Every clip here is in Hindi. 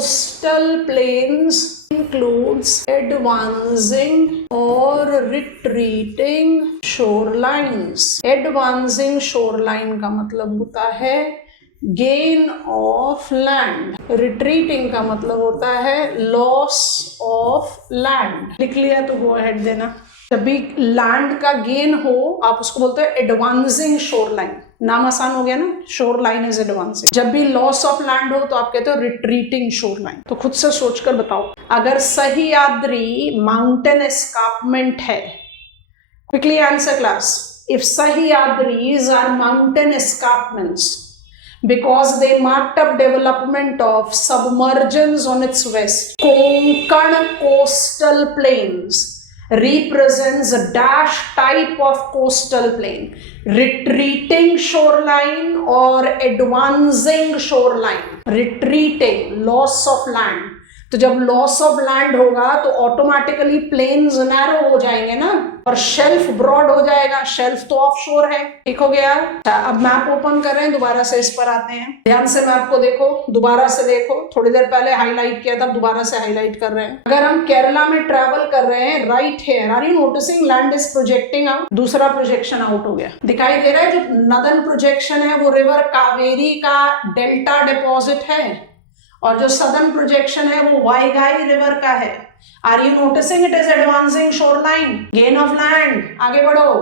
coastal plains includes advancing or retreating shorelines. Advancing shoreline का मतलब होता है gain of land. Retreating का मतलब होता है loss of land. लिख लिया तो go ahead देना। जब भी लैंड का गेन हो आप उसको बोलते हैं एडवांसिंग शोर लाइन। नाम आसान हो गया ना, शोर लाइन इज एडवांसिंग। जब भी लॉस ऑफ लैंड हो तो आप कहते हो रिट्रीटिंग शोर लाइन। तो खुद से सोचकर बताओ, अगर सह्याद्री माउंटेन एस्कार्पमेंट है, quickly answer class, if Sahyadris are mountain escarpments because they marked up development of submergence on its west. Konkan coastal plains represents a dash type of coastal plain, retreating shoreline or advancing shoreline. Retreating, loss of land. तो जब लॉस ऑफ लैंड होगा तो ऑटोमेटिकली प्लेन्स नैरो हो जाएंगे ना, और शेल्फ ब्रॉड हो जाएगा। शेल्फ तो ऑफशोर है, ठीक हो गया। अब मैप ओपन कर रहे हैं, दोबारा से इस पर आते हैं। ध्यान से मैप को देखो, दोबारा से देखो। थोड़ी देर पहले हाईलाइट किया था, दोबारा से हाईलाइट कर रहे हैं। अगर हम केरला में ट्रेवल कर रहे हैं, right here are you noticing land is projecting out. दूसरा प्रोजेक्शन आउट हो गया, दिखाई दे रहा है। जो नदर्न प्रोजेक्शन है वो रिवर कावेरी का डेल्टा डिपॉजिट है, और जो सदर्न प्रोजेक्शन है वो वाईगाई रिवर का है। Are you noticing it is advancing shore line, gain of land. आगे बढ़ो,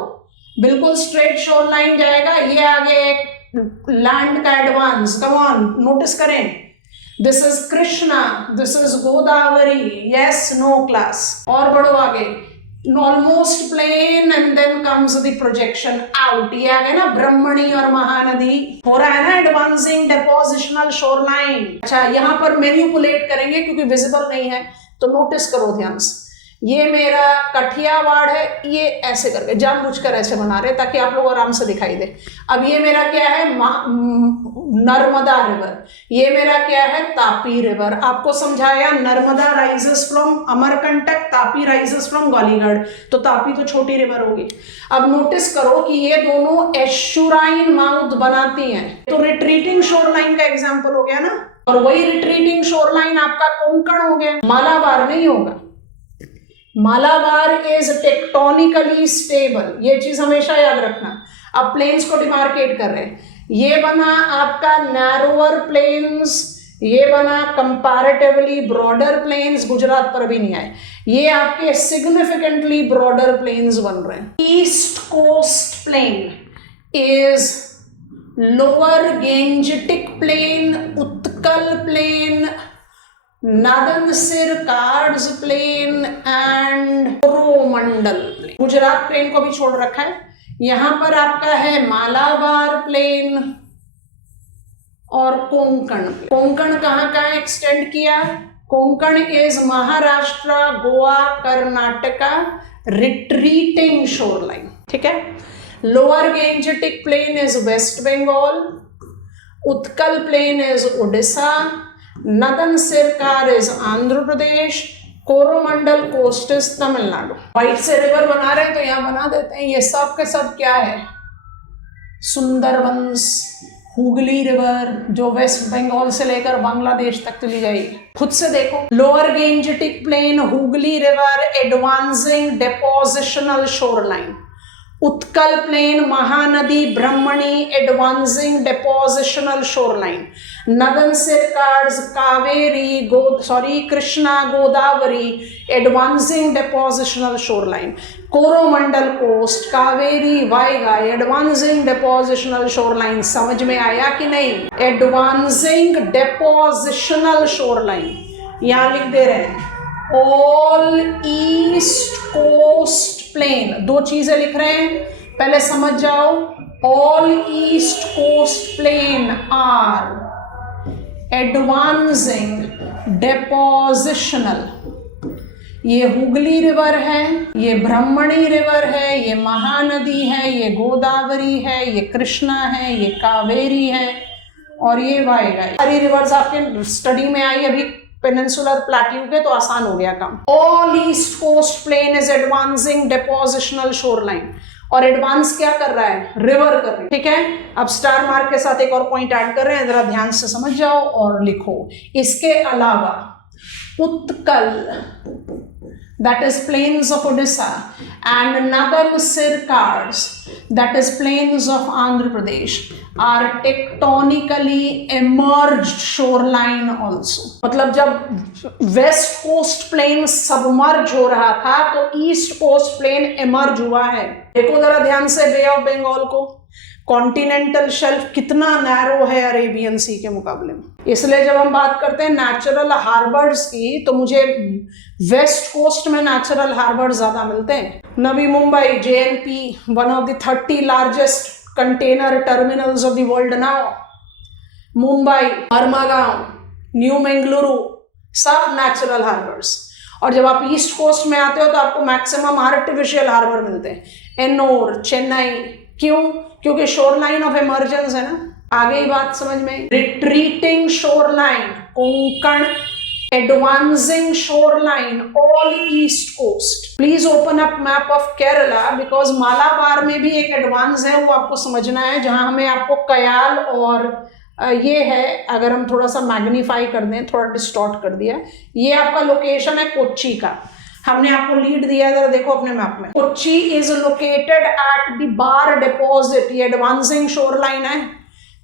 बिल्कुल स्ट्रेट शोर लाइन जाएगा, ये आगे लैंड का एडवांस। कम ऑन, नोटिस करें, this is Krishna, this is Godavari, yes no class. और बढ़ो आगे, almost plain and then comes the projection out. ये आ गया ना ब्रह्मणी और महानदी, हो रहा है ना एडवांसिंग डेपोजिशनल शोर लाइन। अच्छा, यहां पर मैनिपुलेट करेंगे क्योंकि विजिबल नहीं है, तो नोटिस करो ध्यान से। ये मेरा कठियावाड़ है, ये ऐसे करके जानबूझकर ऐसे बना रहे ताकि आप लोग आराम से दिखाई दे। अब ये मेरा क्या है, नर्मदा रिवर, ये मेरा क्या है, तापी रिवर। आपको समझाया, Narmada rises from Amarkantak, Tapi rises from Gwaligarh, तो तापी तो छोटी रिवर होगी। अब नोटिस करो कि ये दोनों एस्चुराइन माउथ बनाती हैं, तो रिट्रीटिंग शोर लाइन का एग्जाम्पल हो गया ना। और वही रिट्रीटिंग शोर लाइन आपका कोंकण हो गया, मालाबार नहीं होगा। मालाबार इज टेक्टोनिकली स्टेबल, ये चीज हमेशा याद रखना। अब प्लेन्स को डिमार्केट कर रहे हैं, ये बना आपका नैरोअर प्लेन्स, ये बना कंपैरेटिवली ब्रॉडर प्लेन्स, गुजरात पर भी नहीं आए, ये आपके सिग्निफिकेंटली ब्रॉडर प्लेन्स बन रहे हैं। East coast plain is lower Gangetic plain, Utkal plain, Northern Circars plain and Coromandel plain. Gujarat plain को भी छोड़ रखा है। यहां पर आपका है मालाबार प्लेन और कोंकण। कोंकण कहां कहां एक्सटेंड किया? Konkan is Maharashtra, Goa, Karnataka, retreating shore line, ठीक है। Lower Gangetic plain is West Bengal, Utkal plain is Orissa, Northern Circars is Andhra Pradesh, Coromandel coast is Tamil Nadu. व्हाइट से रिवर बना रहे हैं तो यहां बना देते हैं। ये सब के सब क्या है? सुंदरबंस, हुगली रिवर जो वेस्ट बंगाल से लेकर बांग्लादेश तक चली जाएगी। खुद से देखो, lower Gangetic plain, Hooghly river, advancing depositional shore line. Utkal plain, Mahanadi, Brahmani, advancing depositional shore line. Northern Circars, Kaveri, Krishna, Godavari, advancing depositional shore line. Coromandel coast, Kaveri, Vaigai, advancing depositional shore line. समझ में आया कि नहीं? एडवांसिंग डेपोजिशनल शोर लाइन यहां लिख दे रहे हैं। ऑल ईस्ट कोस्ट प्लेन, दो चीजें लिख रहे हैं, पहले समझ जाओ। All east coast plain are advancing depositional. ये हुगली रिवर है, ये ब्रह्मणी रिवर है, ये महानदी है, ये गोदावरी है, ये कृष्णा है, ये कावेरी है, और ये वाईगाई। सारी रिवर्स आपके स्टडी में आई अभी पेनिनसुलर प्लेट्यू के, तो आसान हो गया काम। All east coast plain is advancing depositional shore line. और एडवांस क्या कर रहा है, रिवर कर रही है, ठीक है। अब स्टार मार्क के साथ एक और पॉइंट ऐड कर रहे हैं, जरा ध्यान से समझ जाओ और लिखो। इसके अलावा Utkal, that is plains of Odisha, and Nadan Sircars, that is plains of Andhra Pradesh, are tectonically emerged shoreline also. मतलब जब वेस्ट कोस्ट प्लेन सबमर्ज हो रहा था तो ईस्ट कोस्ट प्लेन इमर्ज हुआ है। देखो जरा ध्यान से बे ऑफ बंगाल को, कॉन्टिनेंटल शेल्फ कितना नैरो है अरेबियन सी के मुकाबले में। इसलिए जब हम बात करते हैं नेचुरल हार्बर्स की तो मुझे वेस्ट कोस्ट में नेचुरल हार्बर ज्यादा मिलते हैं। Navi Mumbai JNP, one of the 30 largest container terminals of the world now, Mumbai, Marmagao, New Mangaluru, सब नेचुरल हार्बर्स। और जब आप ईस्ट कोस्ट में आते हो तो आपको मैक्सिमम आर्टिफिशियल हार्बर मिलते हैं, एन्नोर, चेन्नई। क्यों? क्योंकि शोरलाइन ऑफ इमर्जेंस है ना। आगे ही बात समझ में। Retreating shoreline Konkan, advancing shoreline all east coast. Please open up map of Kerala, because Malabar में भी एक एडवांस है, वो आपको समझना है, जहां हमें आपको कयाल और ये है, अगर हम थोड़ा सा मैग्नीफाई कर दें, थोड़ा डिस्टॉर्ट कर दिया, ये आपका लोकेशन है कोच्चि का। हमने आपको लीड दिया है, जरा देखो अपने मैप में। Kochi is located at the bar deposit, ये एडवांसिंग शोरलाइन है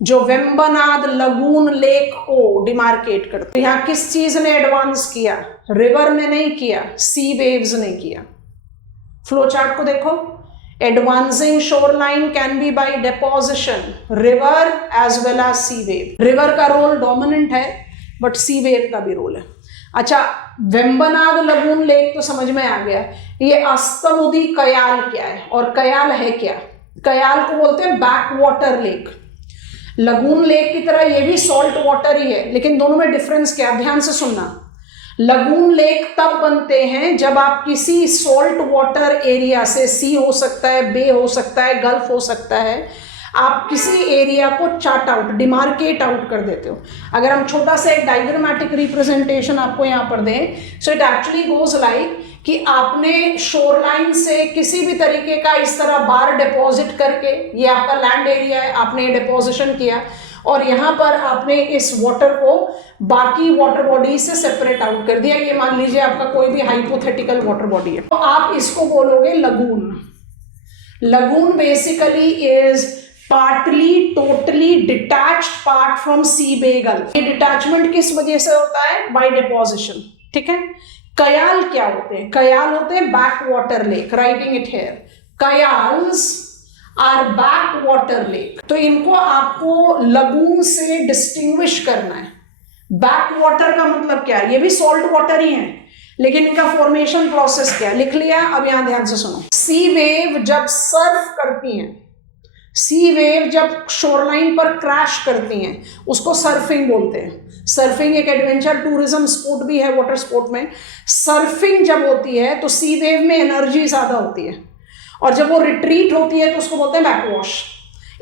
जो वेम्बनाद लगून लेक को डिमार्केट करते। तो यहाँ किस चीज ने एडवांस किया? रिवर ने नहीं किया, सी वेव्स ने किया। फ्लो चार्ट को देखो, advancing shoreline can be by deposition, river as well as sea wave. River का रोल डोमिनेंट है बट सी वेव का भी रोल है। अच्छा, वेम्बनाद लगून लेक तो समझ में आ गया। ये अस्तमुदी कयाल क्या है, और कयाल है क्या? कयाल को बोलते हैं back water lake. Lagoon lake की तरह ये भी सॉल्ट वाटर ही है, लेकिन दोनों में डिफरेंस क्या? ध्यान से सुनना। लगून लेक तब बनते हैं जब आप किसी सॉल्ट वाटर एरिया से, सी हो सकता है, बे हो सकता है, गल्फ हो सकता है, आप किसी एरिया को चार्ट आउट, डिमार्केट आउट कर देते हो। अगर हम छोटा सा एक डायग्रामेटिक रिप्रेजेंटेशन आपको यहाँ पर दें, so it actually goes like कि आपने शोरलाइन से किसी भी तरीके का इस तरह बार डिपॉजिट करके, ये आपका लैंड एरिया है, आपने डिपोजिशन किया और यहाँ पर आपने इस वाटर को बाकी वाटर बॉडी से सेपरेट आउट कर दिया। ये मान लीजिए आपका कोई भी हाइपोथेटिकल वाटर बॉडी है, तो आप इसको बोलोगे lagoon. Lagoon basically is partly totally detached part from sea bay gulf. ये डिटैचमेंट किस वजह से होता है? बाय डिपोजिशन, ठीक है। कयाल क्या होते हैं? कयाल होते हैं back water lake, writing it here, kayals are back water lake. तो इनको आपको लगून से डिस्टिंग्विश करना है। बैक वाटर का मतलब क्या है? ये भी सॉल्ट वाटर ही है, लेकिन इनका फॉर्मेशन प्रोसेस क्या है? लिख लिया। अब यहां ध्यान से सुनो। सी वेव जब सर्फ करती हैं, सी वेव जब शोरलाइन पर क्रैश करती हैं, उसको सर्फिंग बोलते हैं। सर्फिंग एक एडवेंचर टूरिज्म स्पोर्ट भी है वाटर स्पोर्ट में। सर्फिंग जब होती है तो सी वेव में एनर्जी ज्यादा होती है, और जब वो रिट्रीट होती है तो उसको बोलते हैं बैकवॉश।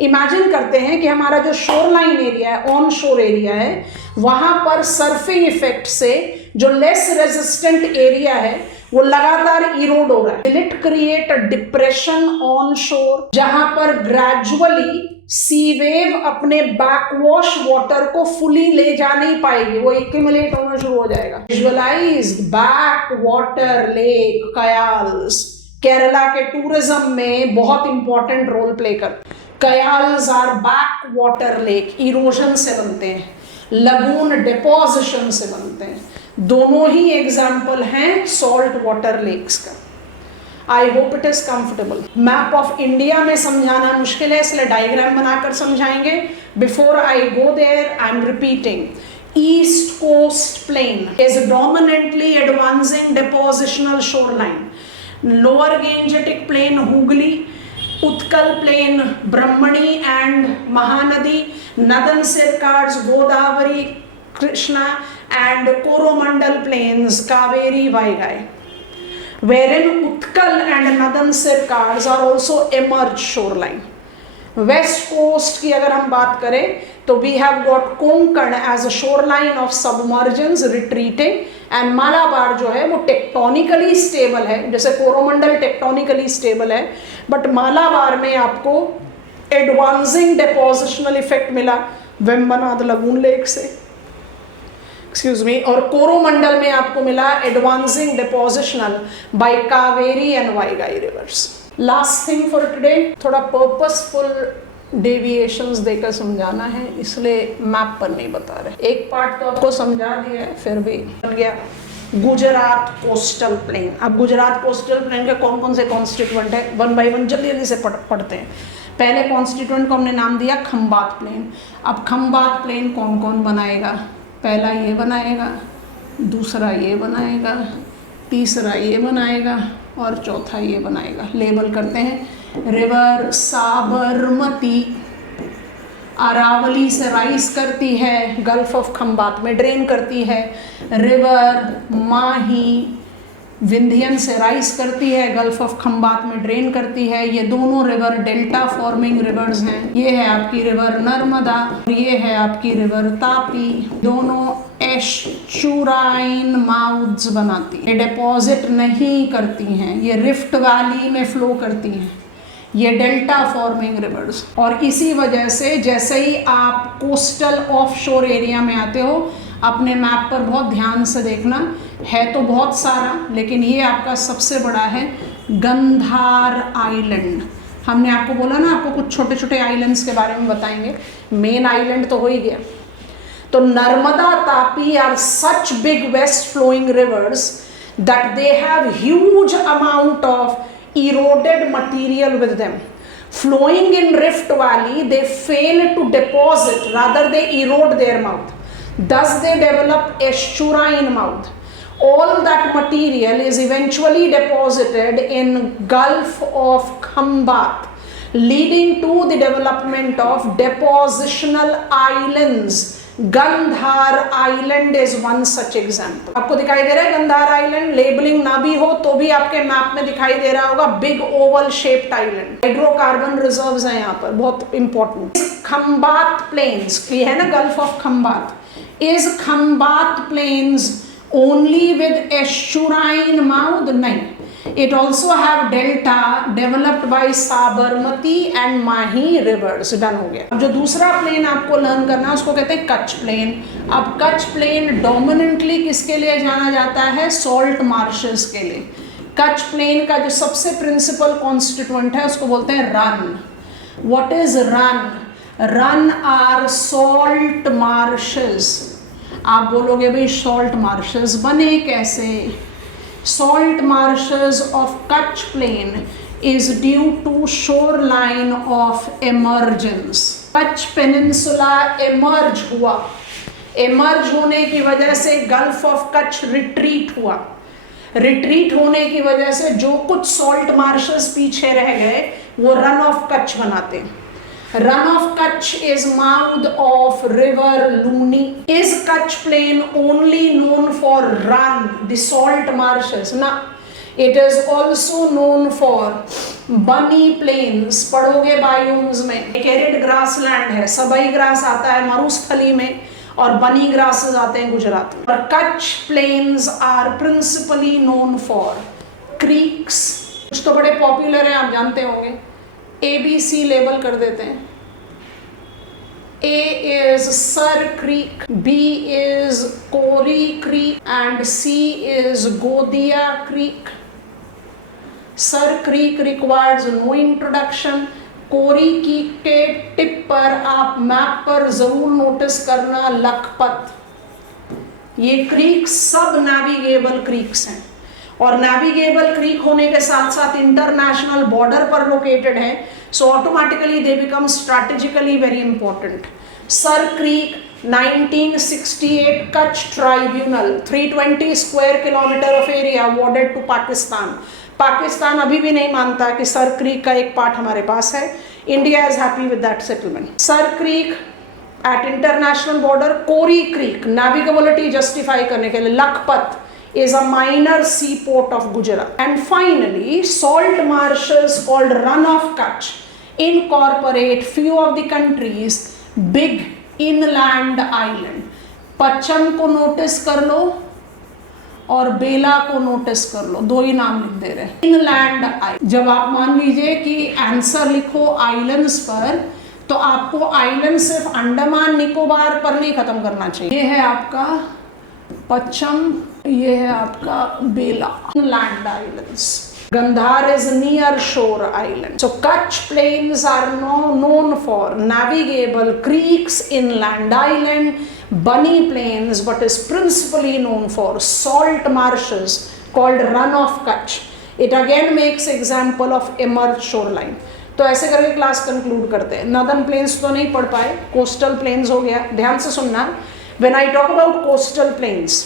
इमेजिन करते हैं कि हमारा जो शोरलाइन एरिया है, ऑन शोर एरिया है, वहां पर सर्फिंग इफेक्ट से जो लेस रेजिस्टेंट एरिया है वो लगातार इरोड हो रहा है। Will it create a depression on शोर, जहां पर ग्रेजुअली सी वेव अपने बैकवॉश वाटर को फुली ले जा नहीं पाएगी, वो एक्यूमुलेट होना शुरू हो जाएगा। Visualise back water lake kayals Kerala के टूरिज्म में बहुत इंपॉर्टेंट रोल प्ले कर। Kayals are back water lake, erosion से बनते हैं, लगून डिपोजिशन से बनते हैं। दोनों ही एग्जाम्पल हैं सॉल्ट वाटर लेक्स का। I hope it is comfortable. Map of India में समझाना मुश्किल है, इसलिए डायग्राम बनाकर समझाएंगे। Before I go there, I am repeating, east coast plain is dominantly advancing depositional shoreline, lower Gangetic plain Hooghly, Utkal plain Brahmani and Mahanadi, Northern Circars Godavari Krishna and Coromandel plains Kaveri Vaigai, wherein Utkal and Nadan Sircars are also emerged shoreline. West coast की अगर हम बात करें तो we have got Konkan as a shoreline of submergence retreating, and Malabar जो है वो टेक्टोनिकली स्टेबल है, जैसे कोरोमंडल टेक्टोनिकली स्टेबल है, बट मालाबार में आपको एडवांसिंग डेपोजिशनल इफेक्ट मिला वेम्बनाड लगून लेक से, एक्सक्यूज मी, और कोरोमंडल में आपको मिला advancing depositional by Kaveri and Vaigai rivers. Last thing for today, थोड़ा पर्पसफुल डेविएशंस देकर समझाना है, इसलिए मैप पर नहीं बता रहे। एक पार्ट तो आपको समझा दिया है, फिर भी बन गया गुजरात कोस्टल प्लेन। अब गुजरात कोस्टल प्लेन के कौन कौन से कॉन्स्टिट्यूएंट है, वन बाई वन जल्दी जल्दी से पढ़ते हैं। पहले कॉन्स्टिट्यूएंट को हमने नाम दिया खंबात प्लेन। अब खंबात प्लेन कौन कौन बनाएगा, पहला ये बनाएगा, दूसरा ये बनाएगा, तीसरा ये बनाएगा और चौथा ये बनाएगा। लेबल करते हैं, रिवर साबरमती अरावली से राइज करती है, गल्फ ऑफ खंबात में ड्रेन करती है। रिवर माही विंध्यन से राइज करती है, गल्फ ऑफ खंबात में ड्रेन करती है। ये दोनों रिवर डेल्टा फॉर्मिंग रिवर्स हैं। ये है आपकी रिवर नर्मदा, ये है आपकी रिवर तापी, दोनों एस्चुराइन माउथ्स बनाती है। ये डिपॉजिट नहीं करती हैं, ये रिफ्ट वैली में फ्लो करती हैं, ये डेल्टा फॉर्मिंग रिवर्स। और इसी वजह से जैसे ही आप कोस्टल ऑफशोर एरिया में आते हो, अपने मैप पर बहुत ध्यान से देखना, है तो बहुत सारा, लेकिन ये आपका सबसे बड़ा है गंधार आइलैंड। हमने आपको बोला ना, आपको कुछ छोटे छोटे आइलैंड्स के बारे में बताएंगे, मेन आइलैंड तो हो ही गया। तो Narmada, Tapi are such big west flowing rivers that they have huge amount of eroded material with them. Flowing in Rift Valley, they fail to deposit, rather they erode their mouth. Thus they develop estuarine mouth. All that material is eventually deposited in Gulf of Khambat, leading to the development of depositional islands. Gandhar island is one such example. आपको दिखाई दे रहा है गंधार आइलैंड, लेबलिंग ना भी हो तो भी आपके मैप में दिखाई दे रहा होगा, big Oval shaped island. Hydrocarbon reserves हैं यहाँ पर, बहुत इंपॉर्टेंट। खंबात प्लेन्स, ये है ना gulf of Khambhat, is Khambhat plains only with estuarine mouth? नहीं, it also have delta developed by Sabarmati and Mahi rivers. Done हो गया। अब जो दूसरा प्लेन आपको लर्न करना है उसको कहते हैं कच्छ प्लेन। अब कच्छ प्लेन डोमिनेंटली किसके लिए जाना जाता है? सॉल्ट मार्शेस के लिए। कच्छ प्लेन का जो सबसे प्रिंसिपल कॉन्स्टिट्यूएंट है उसको बोलते हैं Rann. What is Rann? Rann are salt marshes. आप बोलोगे भाई सॉल्ट मार्शेस बने कैसे? Salt marshes of Kutch Plain is due to shoreline of emergence. Kutch Peninsula emerge हुआ, emerge होने की वजह से गल्फ ऑफ कच्छ रिट्रीट हुआ, रिट्रीट होने की वजह से जो कुछ सॉल्ट मार्शेस पीछे रह गए वो रन ऑफ कच्छ बनाते हैं। Run of Kutch is mouth of river Luni. Is Kutch Plain only known for run, the salt marshes? No, it is also known for bunny plains. पढ़ोगे बायोम्स में, एक एरिड ग्रासलैंड है, सबई ग्रास आता है मरुस्थली में और बनी ग्रासेस आते हैं गुजरात में। और Kutch Plains are principally known for creeks. कुछ तो बड़े पॉपुलर हैं, आप जानते होंगे। ABC लेबल कर देते हैं। A is Sir Creek, B is Kori Creek and C is Godia Creek. Sir Creek requires no introduction. कोरी की के टिप पर आप मैप पर जरूर नोटिस करना लखपत। ये क्रीक सब नेविगेबल क्रीक्स हैं और नेविगेबल क्रीक होने के साथ साथ इंटरनेशनल बॉर्डर पर लोकेटेड है, so automatically they become strategically very important. Sir Creek 1968 Kutch tribunal 320 square kilometre of area awarded to Pakistan. Pakistan अभी भी नहीं मानता कि सर क्रीक का एक पार्ट हमारे पास है। India is happy with that settlement. Sir Creek at international border, Kori creek navigability justify करने के लिए, Lakhpat is a minor seaport of Gujarat. And finally, salt marshes called Run of Kutch incorporate few of the country's big inland island. Pacham को नोटिस कर लो और बेला को नोटिस कर लो, दो ही नाम लिख दे रहे हैं। इनलैंड आइलैंड, जब आप मान लीजिए कि आंसर लिखो आइलैंड्स पर, तो आपको आइलैंड सिर्फ अंडमान निकोबार पर नहीं खत्म करना चाहिए। ये है आपका पचम, ये है आपका Bela, inland islands. Gandhar is near shore island. So Kutch plains are known for navigable creeks, inland island, bunny plains, but is principally known for salt marshes called Run of Kutch. It again makes example of emerged shoreline. तो ऐसे करके क्लास कंक्लूड करते हैं। नॉर्दर्न प्लेन्स तो नहीं पढ़ पाए, कोस्टल प्लेन्स हो गया। ध्यान से सुनना, when I talk about coastal planes,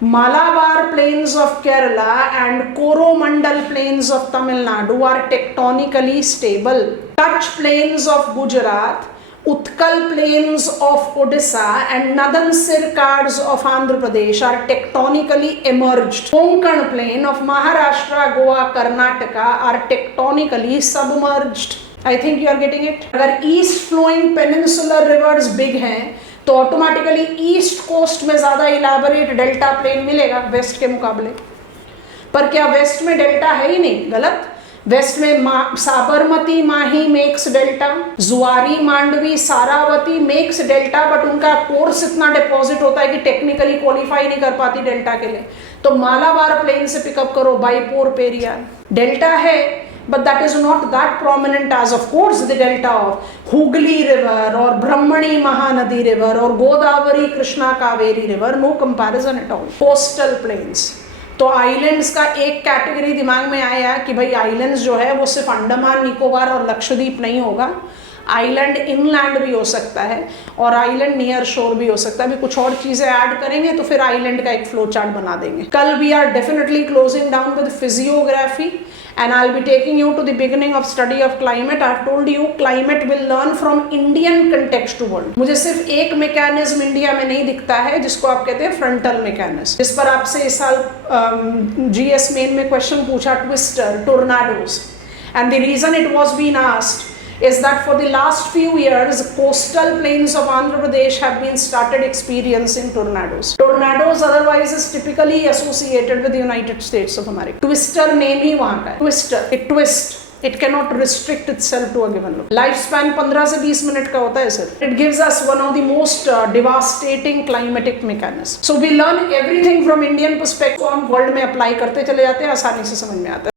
Malabar plains of Kerala and Coromandel plains of Tamil Nadu are tectonically stable. Kutch plains of Gujarat, Utkal plains of Odisha and Northern Circads of Andhra Pradesh are tectonically emerged. Konkan plain of Maharashtra, Goa, Karnataka are tectonically submerged. I think you are getting it. अगर east flowing peninsular rivers big हैं तो ऑटोमेटिकली ईस्ट कोस्ट में ज्यादा इलाबोरेट डेल्टा प्लेन मिलेगा वेस्ट के मुकाबले। पर क्या वेस्ट में डेल्टा है ही नहीं? गलत। वेस्ट में साबरमती माही makes delta, Zuari Mandovi Sharavati makes delta, but उनका कोर्स इतना डिपॉजिट होता है कि टेक्निकली क्वालिफाई नहीं कर पाती डेल्टा के लिए। तो मालाबार प्लेन से पिकअप करो बाईपोर पेरियार, डेल्टा है, but that is not that prominent as of course the delta of Hooghly river or Brahmani Mahanadi river or Godavari Krishna Kaveri river, no comparison at all. Coastal plains, तो आइलैंड्स का एक कैटेगरी दिमाग में आया कि भाई आइलैंड्स जो है वो सिर्फ अंडमान निकोबार और लक्षद्वीप नहीं होगा, आइलैंड इनलैंड भी हो सकता है और आइलैंड नियर शोर भी हो सकता है। अभी कुछ और चीजें ऐड करेंगे तो फिर आइलैंड का एक फ्लो चार्ट बना देंगे। कल we are definitely closing down with physiography and I'll be taking you to the beginning of study of climate. I've told you climate will learn from Indian context to world. मुझे सिर्फ एक मैकेनिज्म इंडिया में नहीं दिखता है जिसको आप कहते हैं फ्रंटल मैकेनिज्म, जिस पर आपसे इस साल GS मेन में क्वेश्चन पूछा, twister, tornadoes, and the reason it was being asked is that for the last few years coastal plains of Andhra Pradesh have been started experiencing tornadoes. Tornadoes otherwise is typically associated with the United States of America. Twister name ही वहाँ का है, twister, it twist, it cannot restrict itself to a given location. Lifespan 15 से 20 मिनट का होता है sir. It gives us one of the most devastating climatic mechanisms. So we learn everything from Indian perspective, हम वर्ल्ड में अप्लाई करते चले जाते हैं, आसानी से समझ में आता है.